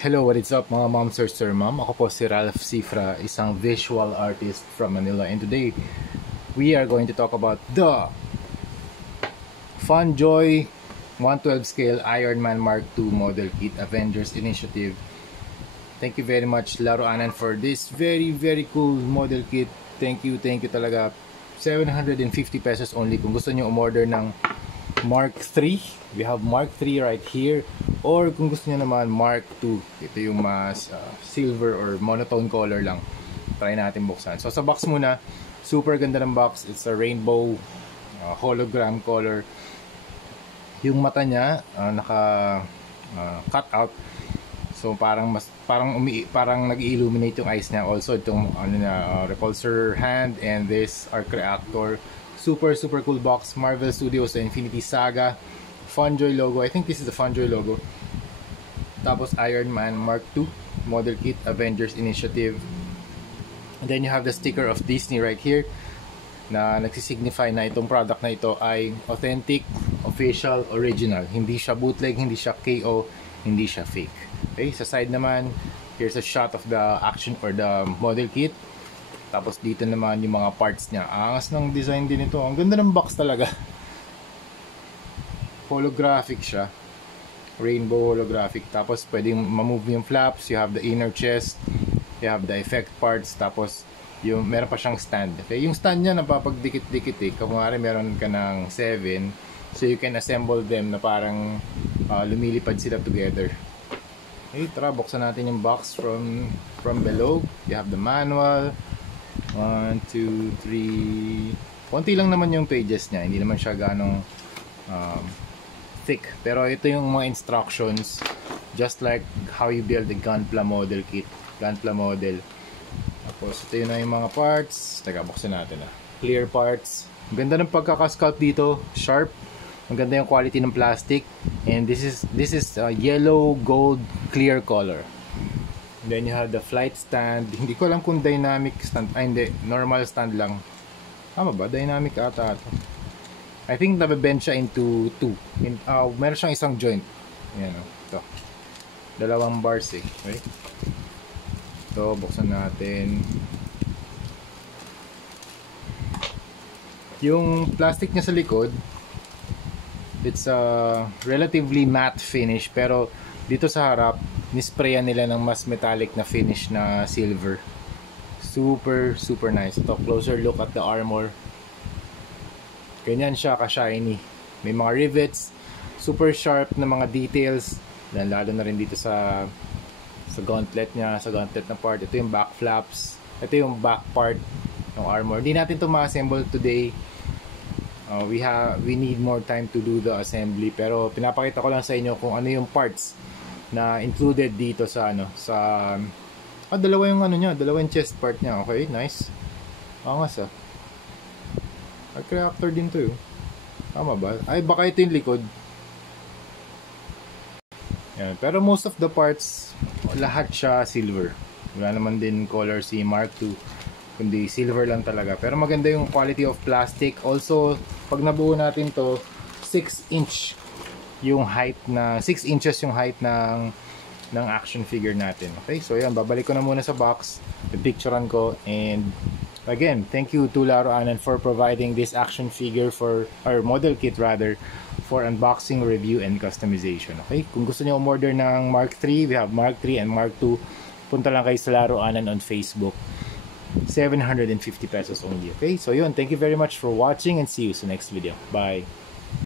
Hello, what is up mga mom, sir, ma'am? Ako po si Ralph Cifra, isang visual artist from Manila. And today, we are going to talk about the FunJoy 112 scale Ironman Mark II model kit Avengers Initiative. Thank you very much Laruanan for this very cool model kit. Thank you talaga. 750 pesos only kung gusto nyo umorder ng Mark III. We have Mark III right here. Or kung gusto niyo naman Mark II, ito yung mas silver or monotone color lang. Try natin buksan. So sa box muna, super ganda ng box. It's a rainbow hologram color. Yung mata niya naka cut out. So parang nag-illuminate yung eyes niya. Also itong repulsor hand and this arc reactor. Super cool box. Marvel Studios Infinity Saga. FunJoy logo. I think this is the FunJoy logo. Tapos Ironman Mark II model kit Avengers Initiative. And then you have the sticker of Disney right here na nagsisignify na itong product na ito ay authentic, official, original. Hindi siya bootleg, hindi siya KO, hindi siya fake. Okay, sa side naman, here's a shot of the action or the model kit. Tapos dito naman yung mga parts niya. Angas ng design din ito. Ang ganda ng box talaga. Holographic siya, rainbow holographic. Tapos pwedeng ma-move yung flaps. You have the inner chest, you have the effect parts. Tapos yung meron pa siyang stand. Okay, yung stand niya napapagdikit-dikit eh. Kung meron ka ng 7, so you can assemble them na parang lumilipad sila together. Okay, tara buksan natin yung box from below. You have the manual. 1, 2, 3. Konti lang naman yung pages niya. Hindi naman siya ganong thick, pero ito yung mga instructions, just like how you build a Gunpla model kit, Gunpla model. Tapos ito yun na yung mga parts. Teka, buksan natin clear parts. Ang ganda ng pagkakasculpt dito, sharp. Ang ganda yung quality ng plastic, and this is yellow gold clear color. And then you have the flight stand. Hindi ko alam kung dynamic stand, hindi, normal stand lang. Tama ba? Dynamic ata ito. I think nabibend siya into 2. Meron siyang isang joint. Ayan o. Ito. Dalawang bars eh. Okay? Ito, buksan natin. Yung plastic niya sa likod, it's a relatively matte finish. Pero dito sa harap, nisprayan nila ng mas metallic na finish na silver. Super nice. Ito, closer look at the armor. Ganyan siya ka-shiny. May mga rivets, super sharp na mga details. Lalo na rin dito sa gauntlet niya, sa gauntlet na part. Ito yung back flaps. Ito yung back part ng armor. Hindi natin ito ma-assemble today. We need more time to do the assembly. Pero pinapakita ko lang sa inyo kung ano yung parts na included dito sa dalawa yung niya, dalawa yung chest part niya. Okay, nice. Angas Arc reactor din to. Tama ba? Ay, baka ito yung likod. Yan. Pero most of the parts, lahat siya silver. Wala naman din color si Mark II, kundi silver lang talaga. Pero maganda yung quality of plastic. Also, pag nabuo natin to, 6 inches yung height ng action figure natin. Okay, so yan, babalik ko na muna sa box, pipicturean ko, and again, thank you to Laruanan for providing this action figure or model kit rather, for unboxing, review, and customization. Okay, kung gusto niyo umorder ng Mark III, we have Mark III and Mark II. Punta lang kayo sa Laruanan on Facebook. 750 pesos only. Okay, so yun, thank you very much for watching and see you sa next video. Bye!